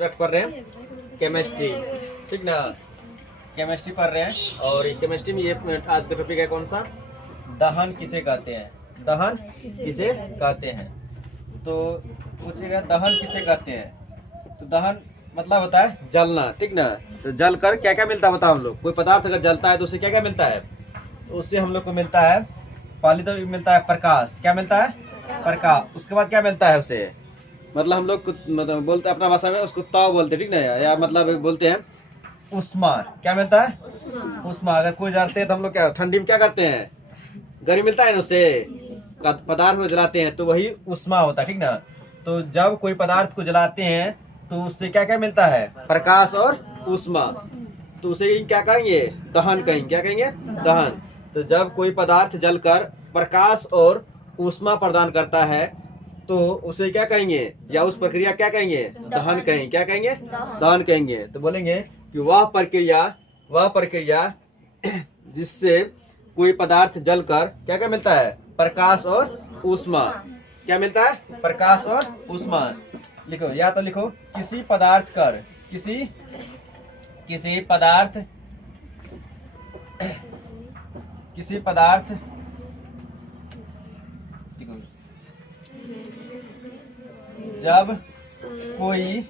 पढ़ रहे हैं केमिस्ट्री, ठीक ना। केमिस्ट्री पढ़ रहे हैं और केमिस्ट्री में ये आज का टॉपिक है कौन सा, दहन किसे कहते हैं। दहन किसे कहते हैं, तो पूछेगा दहन किसे कहते हैं। तो दहन मतलब होता है जलना, ठीक ना। तो जल कर क्या क्या मिलता है बताओ हम लोग। कोई पदार्थ अगर जलता है तो उससे क्या क्या मिलता है, तो उससे हम लोग को मिलता है पहले तो मिलता है प्रकाश। क्या मिलता है, प्रकाश। उसके बाद क्या मिलता है उसे, मतलब हम लोग मतलब बोलते हैं अपना भाषा में उसको ताव बोलते हैं, ठीक ना, या मतलब बोलते हैं उष्मा। क्या मिलता है, उष्मा। अगर कोई जलते हैं तो हम लोग क्या ठंडी में क्या करते हैं, गर्मी मिलता है ना उससे, पदार्थ को जलाते हैं तो वही उष्मा होता है, ठीक ना। तो जब कोई पदार्थ को जलाते हैं तो उससे क्या क्या मिलता है, प्रकाश और उष्मा। तो उसे क्या कहेंगे, दहन कहेंगे। क्या कहेंगे, दहन। तो जब कोई पदार्थ जलकर प्रकाश और उष्मा प्रदान करता है तो उसे क्या कहेंगे, या उस प्रक्रिया क्या कहेंगे, दहन कहेंगे। क्या कहेंगे, दहन कहेंगे। तो बोलेंगे कि वह प्रक्रिया जिससे कोई पदार्थ जलकर क्या क्या मिलता है, प्रकाश और ऊष्मा। क्या मिलता है, प्रकाश और ऊष्मा। लिखो, या तो लिखो किसी पदार्थ कर, किसी पदार्थ लिखो, जब कोई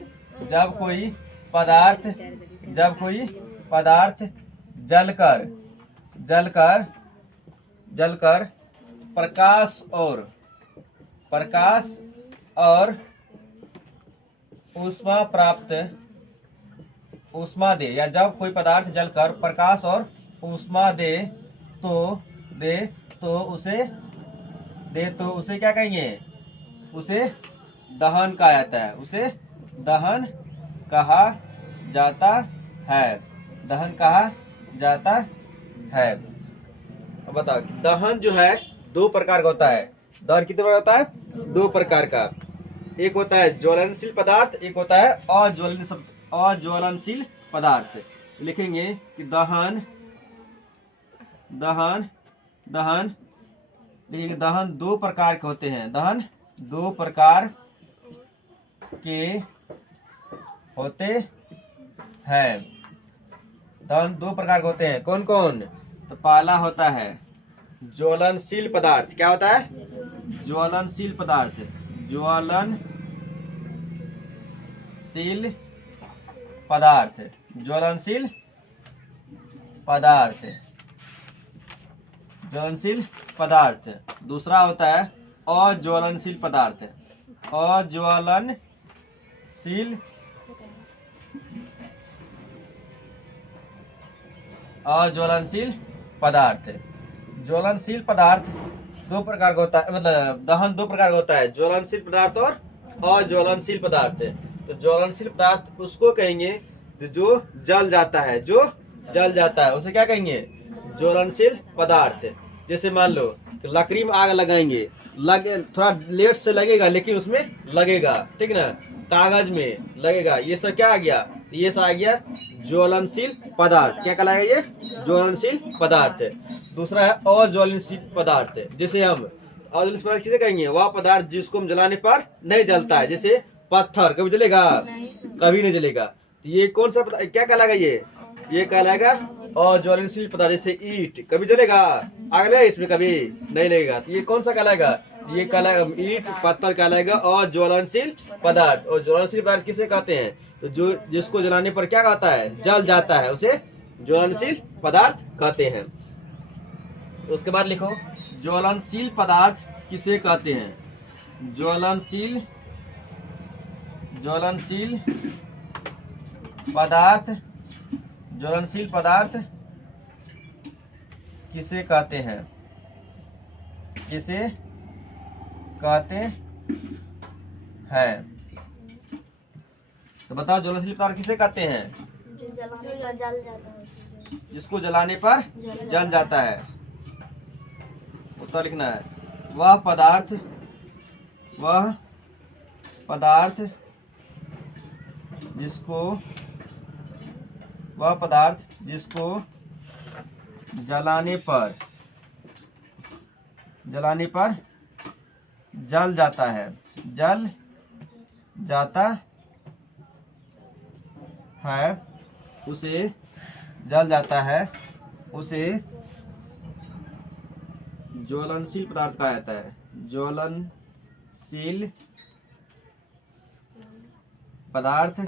पदार्थ जलकर प्रकाश और ऊष्मा दे, या जब कोई पदार्थ जलकर प्रकाश और ऊष्मा दे तो उसे क्या कहेंगे, उसे दहन कहा जाता है। उसे दहन कहा जाता है, दहन कहा जाता है। अब बताओ, दहन जो है दो प्रकार का होता है। दहन कितने प्रकार होता है, दो प्रकार का। एक होता है ज्वलनशील पदार्थ, एक होता है अज्वलनशील पदार्थ। लिखेंगे कि दहन लेकिन दहन दो प्रकार के होते हैं। दहन दो प्रकार के होते हैं। दहन दो प्रकार के होते हैं, कौन कौन। तो पहला होता है ज्वलनशील पदार्थ। क्या होता है, ज्वलनशील पदार्थ। ज्वलनशील पदार्थ। दूसरा होता है अज्वलनशील पदार्थ। अज्वलनशील पदार्थ। ज्वलनशील पदार्थ दो प्रकार का होता है, मतलब दहन दो प्रकार का होता है, ज्वलनशील पदार्थ और अज्वलनशील पदार्थ। तो ज्वलनशील पदार्थ उसको कहेंगे जो जल जाता है, उसे क्या कहेंगे, ज्वलनशील पदार्थ। जैसे मान लो कि लकड़ी में आग लगाएंगे, थोड़ा लेट से लगेगा लेकिन उसमें लगेगा, ठीक ना। कागज में लगेगा, ये सब क्या आ गया, ये सब आ गया ज्वलनशील पदार्थ। क्या कहलाएगा ये, ज्वलनशील पदार्थ। दूसरा है अज्वलनशील पदार्थ। जैसे हम अज्वलनशील पदार्थ किसे कहेंगे, वह पदार्थ जिसको हम जलाने पर नहीं जलता है। जैसे पत्थर कभी जलेगा, कभी नहीं जलेगा। तो ये कौन सा पदार्थ, क्या कहलाएगा ये कहलाएगा अज्वलनशील पदार्थ। जैसे ईंट कभी जलेगा, आग लगेगा इसमें, कभी नहीं लगेगा। तो ये कौन सा कहलाएगा, ये कहलाएगा ईंट पत्थर कहलाएगा अज्वलनशील पदार्थ। और ज्वलनशील पदार्थ किसे कहते हैं, तो जो जिसको जलाने पर क्या कहता है, जल जाता है, उसे ज्वलनशील पदार्थ कहते हैं। उसके बाद लिखो ज्वलनशील पदार्थ किसे कहते हैं। ज्वलनशील पदार्थ किसे कहते हैं, तो बताओ ज्वलनशील पदार्थ किसे कहते हैं, जिसको जलाने पर जल जाता है। उत्तर लिखना है, वह पदार्थ जिसको जलाने पर जल जाता है, है उसे जल जाता है, उसे ज्वलनशील पदार्थ कहा जाता है। ज्वलनशील पदार्थ,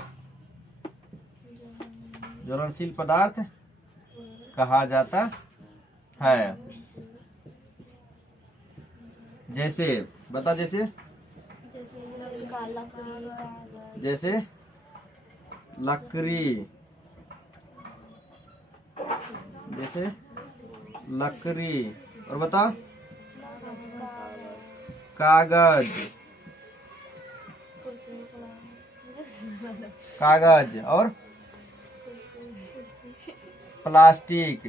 ज्वलनशील पदार्थ कहा जाता है। जैसे बता, जैसे जैसे लकड़ी, जैसे लकड़ी, और बता कागज, कागज और प्लास्टिक,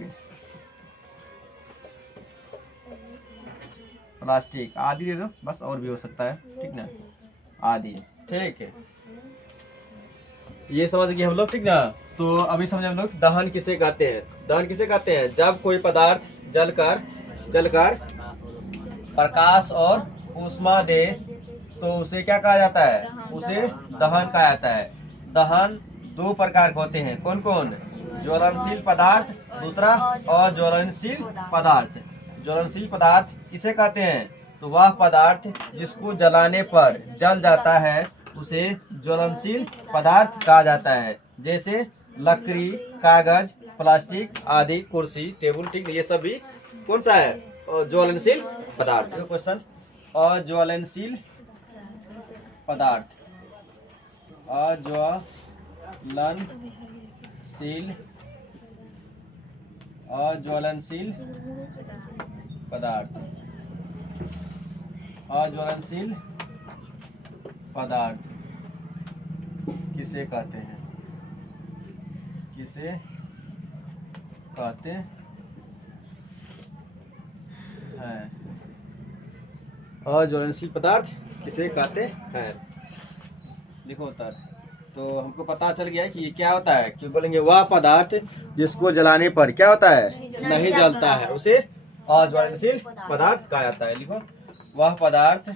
प्लास्टिक आदि दे दो बस, और भी हो सकता है, ठीक ना, आदि, ठीक है। ये समझ गए हम लोग, ठीक ना। तो अभी समझे हम लोग दहन किसे कहते हैं। दहन किसे कहते हैं? जब कोई पदार्थ जलकर प्रकाश और ऊष्मा दे तो उसे क्या कहा जाता है? उसे दहन कहा जाता है। दहन दो प्रकार के होते हैं, कौन कौन? ज्वलनशील पदार्थ, दूसरा अज्वलनशील पदार्थ। ज्वलनशील पदार्थ किसे कहते हैं? तो वह पदार्थ जिसको जलाने पर जल जाता है उसे ज्वलनशील पदार्थ कहा जाता है। जैसे लकड़ी, कागज, प्लास्टिक आदि, कुर्सी, टेबल, ठीक, ये सब भी कौन सा है? ज्वलनशील पदार्थ। क्वेश्चन, अज्वलनशील पदार्थ, अज्वलनशील पदार्थ, अज्वलनशील पदार्थ किसे कहते हैं? किसे कहते हैं? अज्वलनशील पदार्थ किसे कहते हैं? लिखो उत्तर। तो हमको पता चल गया कि ये क्या होता है, कि बोलेंगे वह पदार्थ जिसको जलाने पर क्या होता है? नहीं जलता है, उसे अज्वलनशील पदार्थ कहा जाता है। लिखो, वह पदार्थ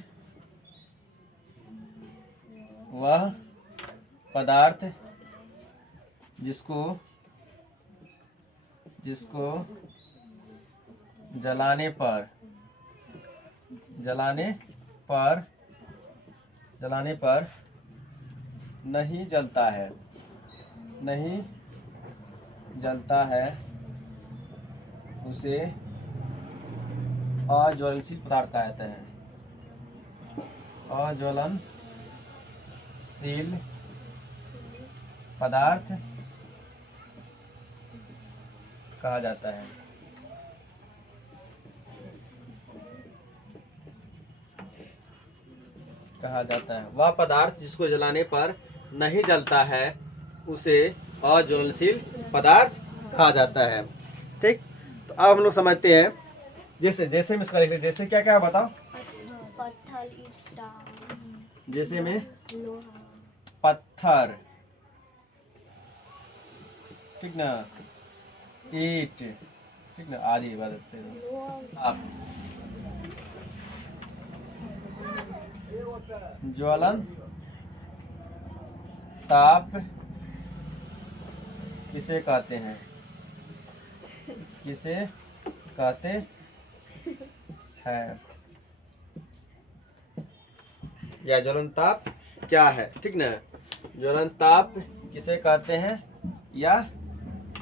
जिसको जलाने पर नहीं जलता है, उसे अज्वलनशील पदार्थ कहा जाता है। अज्वलनशील पदार्थ कहा जाता है। वह पदार्थ जिसको जलाने पर नहीं जलता है उसे अज्वलनशील पदार्थ कहा जाता है। ठीक, तो अब हम लोग समझते हैं, जैसे में इसका लिख लेते, जैसे क्या क्या बताओ। पत्थर, ईंटा, जैसे में पत्थर, ठीक ना, ईंट, ठीक ना, आदि बताते हैं। आप ज्वलन ताप किसे कहते हैं? किसे कहते हैं? या ज्वलन ताप क्या है? ठीक ना, ज्वलन ताप किसे कहते हैं या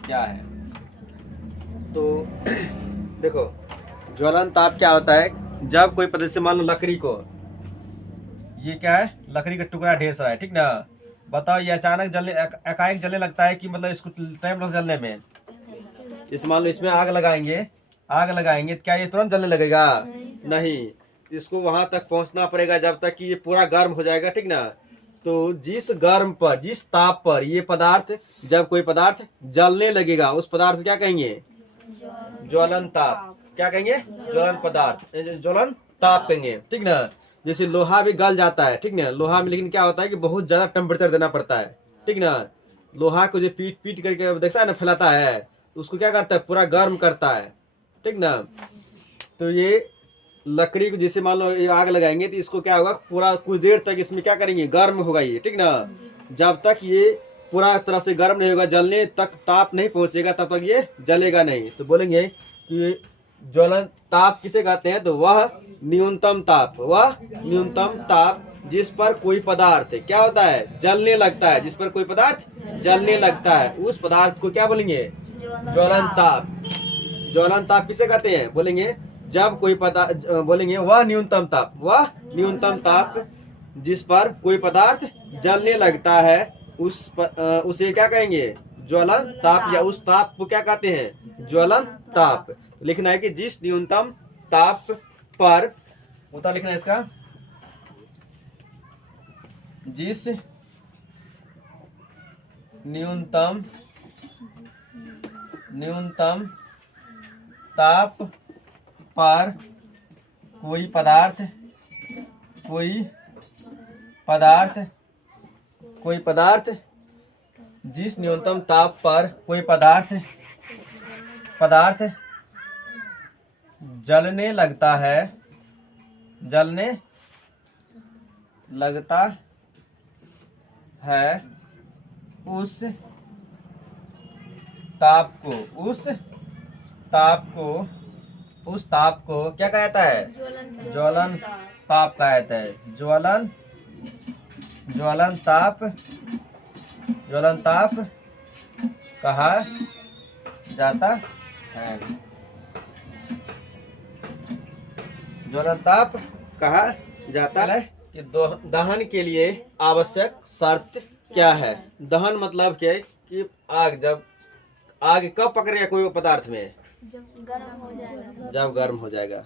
क्या है? तो देखो, ज्वलन ताप क्या होता है? जब कोई पदार्थ, से मान लो लकड़ी को, ये क्या है? लकड़ी का टुकड़ा ढेर सारा है, ठीक ना। बताओ, ये अचानक जलने, एकाएक जलने लगता है कि मतलब इसको टाइम लग जलने में? इस मान लो इसमें आग लगाएंगे तो क्या ये तुरंत जलने लगेगा? नहीं, इसको वहां तक पहुंचना पड़ेगा जब तक कि ये पूरा गर्म हो जाएगा, ठीक ना। तो जिस ताप पर ये पदार्थ, जब कोई पदार्थ जलने लगेगा उस पदार्थ क्या कहेंगे? ज्वलन ताप। क्या कहेंगे? ज्वलन ताप कहेंगे, ठीक ना। जैसे लोहा भी गल जाता है, ठीक ना, लोहा में लेकिन क्या होता है कि बहुत ज्यादा टेम्परेचर देना पड़ता है, ठीक ना। लोहा को जो पीट करके देखता है ना, फैलाता है, तो उसको क्या करता है? पूरा गर्म करता है, ठीक ना। तो ये लकड़ी को जैसे मान लो ये आग लगाएंगे तो इसको क्या होगा? पूरा कुछ देर तक इसमें क्या करेंगे? गर्म होगा ये, ठीक ना। जब तक ये पूरा तरह से गर्म नहीं होगा, जलने तक ताप नहीं पहुंचेगा, तब तक ये जलेगा नहीं। तो बोलेंगे कि ज्वलन ताप किसे कहते हैं, तो वह न्यूनतम ताप, वह न्यूनतम ताप जिस पर कोई पदार्थ क्या होता है, जलने लगता है, जिस पर कोई पदार्थ जलने लगता है, उस पदार्थ को क्या बोलेंगे, ज्वलन ताप। ज्वलन ताप किसे कहते हैं, बोलेंगे जब कोई पदार्थ, बोलेंगे वह न्यूनतम ताप, वह न्यूनतम ताप जिस पर कोई पदार्थ जलने लगता है, उसे क्या कहेंगे, ज्वलन ताप, या उस ताप को क्या कहते हैं, ज्वलन ताप। लिखना है कि जिस न्यूनतम ताप पर, उत्तर लिखना है इसका, जिस न्यूनतम ताप पर कोई पदार्थ जिस न्यूनतम ताप पर कोई पदार्थ जलने लगता है, उस ताप को क्या कहता है, ज्वलन ताप कहता है, ज्वलन ताप कहा जाता है, ज्वलन ताप कहा जाता है। कि दहन के लिए आवश्यक शर्त क्या है। दहन मतलब क्या है कि आग कब पकड़ेगा कोई पदार्थ में, जब गर्म हो जाएगा।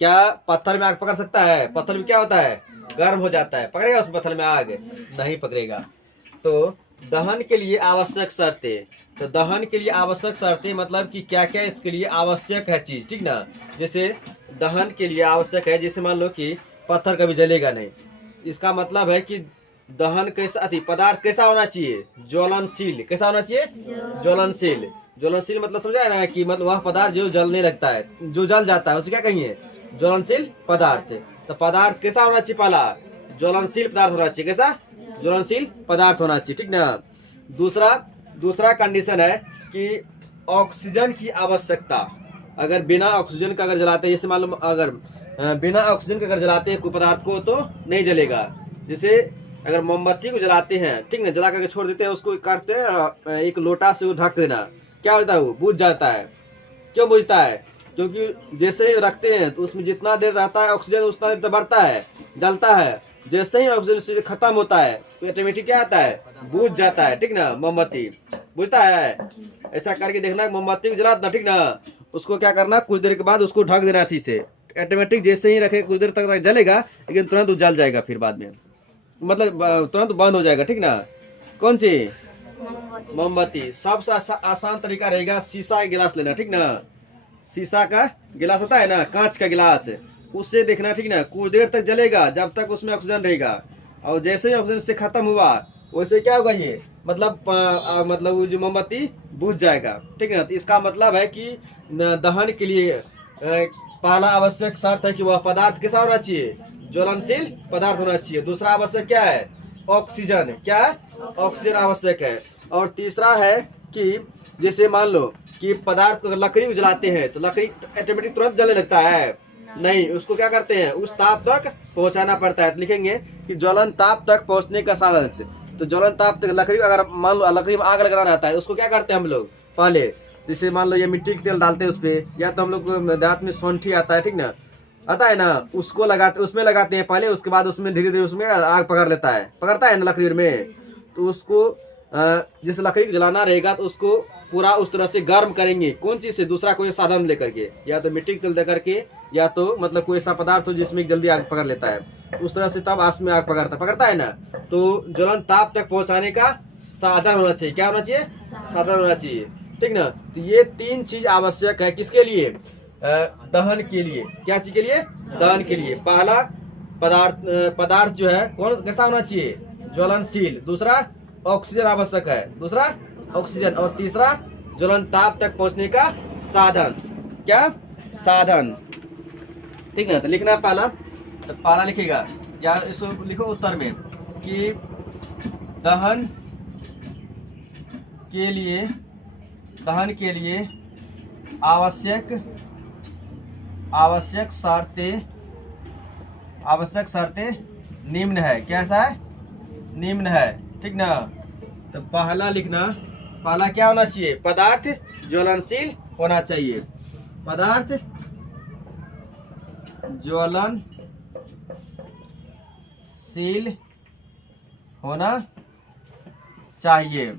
क्या पत्थर में आग पकड़ सकता है, पत्थर में क्या होता है, गर्म हो जाता है, पकड़ेगा उस पत्थर में आग, नहीं पकड़ेगा। तो दहन के लिए आवश्यक शर्तें, तो दहन के लिए आवश्यक शर्तें मतलब कि क्या क्या इसके लिए आवश्यक है चीज, ठीक ना। जैसे दहन के लिए आवश्यक है, जैसे मान लो कि पत्थर कभी जलेगा नहीं, इसका मतलब है कि दहन कैसा, पदार्थ कैसा होना चाहिए, ज्वलनशील। कैसा होना चाहिए, ज्वलनशील। ज्वलनशील मतलब समझा है ना, कि मतलब वह पदार्थ जो जलने लगता है, जो जल जाता है, उसे क्या कहेंगे, ज्वलनशील पदार्थ। तो पदार्थ कैसा होना चाहिए, पहला ज्वलनशील पदार्थ होना चाहिए। कैसा, ज्वलनशील पदार्थ होना चाहिए, ठीक ना। दूसरा कंडीशन है कि ऑक्सीजन की आवश्यकता। अगर बिना ऑक्सीजन का अगर जलाते हैं, जैसे मान लो अगर बिना ऑक्सीजन के अगर जलाते हैं कोई पदार्थ को, तो नहीं जलेगा। जैसे अगर मोमबत्ती को जलाते हैं, ठीक ना, जला करके छोड़ देते हैं, उसको काटते हैं, एक लोटा से ढक देना, क्या होता है, वो बुझ जाता है। क्यों बुझता है, क्योंकि जैसे ही रखते हैं तो उसमें जितना देर रहता है ऑक्सीजन, उतना देर बढ़ता है, जलता है। जैसे ही ऑक्सीजन से खत्म होता है तो ऑटोमेटिक क्या आता है, बुझ जाता है, ठीक ना। मोमबत्ती बुझता है, ऐसा करके देखना, मोमबत्ती को जला देना, ठीक ना, उसको क्या करना, कुछ देर के बाद उसको ढक देना थी से, ऑटोमेटिक जैसे ही रखे कुछ देर तक जलेगा, लेकिन तुरंत जल जाएगा, फिर बाद में मतलब तुरंत बंद हो जाएगा, ठीक ना। कौन सी, मोमबत्ती। सबसे आसान तरीका रहेगा शीशा का गिलास लेना, ठीक ना। शीशा का गिलास होता है ना, कांच का गिलास, उससे देखना, ठीक ना, कुछ देर तक जलेगा जब तक उसमें ऑक्सीजन रहेगा, और जैसे ही ऑक्सीजन से खत्म हुआ वैसे क्या होगा, ये मतलब वो जो मोमबत्ती बुझ जाएगा, ठीक ना। तो इसका मतलब है कि दहन के लिए पहला आवश्यक शर्त है कि वह पदार्थ कैसा होना चाहिए, ज्वलनशील पदार्थ होना चाहिए। दूसरा आवश्यक क्या है, ऑक्सीजन। क्या है, ऑक्सीजन आवश्यक है। और तीसरा है कि जैसे मान लो कि पदार्थ को लकड़ी जलाते हैं तो लकड़ी ऑटोमेटिक तुरंत जलने लगता है, नहीं, उसको क्या करते हैं, उस ताप तक पहुंचाना पड़ता है। तो लिखेंगे कि ज्वलन ताप तक पहुंचने का साधन। तो ज्वलन ताप तक लकड़ी, अगर मान लो लकड़ी में आग लगाना रहता है, उसको क्या करते हैं हम लोग, पहले जैसे मान लो ये मिट्टी का तेल डालते हैं उस पर, या तो हम लोग दांत में सौंठी आता है, ठीक ना, आता है ना, उसको लगाते, उसमें लगाते हैं पहले, उसके बाद उसमें धीरे धीरे उसमें आग पकड़ता है ना लकड़ी में। तो उसको जैसे लकड़ी को जलाना रहेगा तो उसको पूरा उस तरह से गर्म करेंगे, कौन चीज से, दूसरा कोई साधन लेकर के, या तो मिट्टी का तेल दे करके, या तो मतलब कोई ऐसा पदार्थ हो जिसमें जल्दी आग पकड़ लेता है, उस तरह से तब उसमें आग पकड़ता है ना। तो ज्वलन ताप तक पहुंचाने का साधन होना चाहिए। क्या होना चाहिए, साधन होना चाहिए, ठीक ना। तो ये तीन चीज आवश्यक है किसके लिए, दहन के लिए। क्या चीज के लिए, दहन के लिए। पहला पदार्थ जो है कौन, कैसा होना चाहिए, ज्वलनशील। दूसरा ऑक्सीजन आवश्यक है, दूसरा ऑक्सीजन। और तीसरा ज्वलन ताप तक पहुंचने का साधन। क्या, साधन, ठीक ना। तो लिखना पहला, तो पहला लिखेगा, या इसको लिखो उत्तर में कि दहन के लिए आवश्यक शर्तें निम्न है। कैसा है? निम्न है। ठीक ना। तो पहला लिखना, पहला क्या होना चाहिए? पदार्थ ज्वलनशील होना चाहिए। पदार्थ ज्वलनशील होना चाहिए।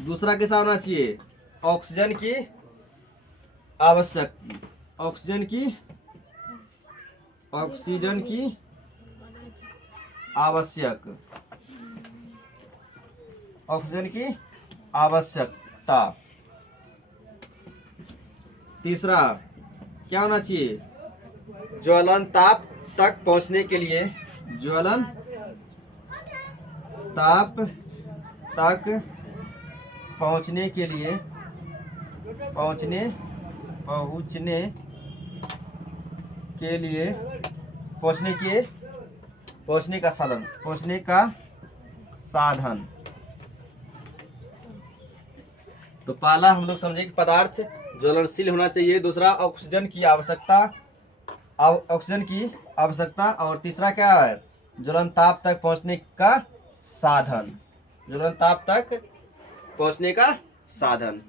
दूसरा कैसा होना चाहिए? ऑक्सीजन की आवश्यकता। तीसरा क्या होना चाहिए? ज्वलन ताप तक पहुंचने के लिए पहुंचने का साधन। तो पहला हम लोग समझे कि पदार्थ ज्वलनशील होना चाहिए। दूसरा ऑक्सीजन की आवश्यकता। और तीसरा क्या है? ज्वलन ताप तक पहुंचने का साधन।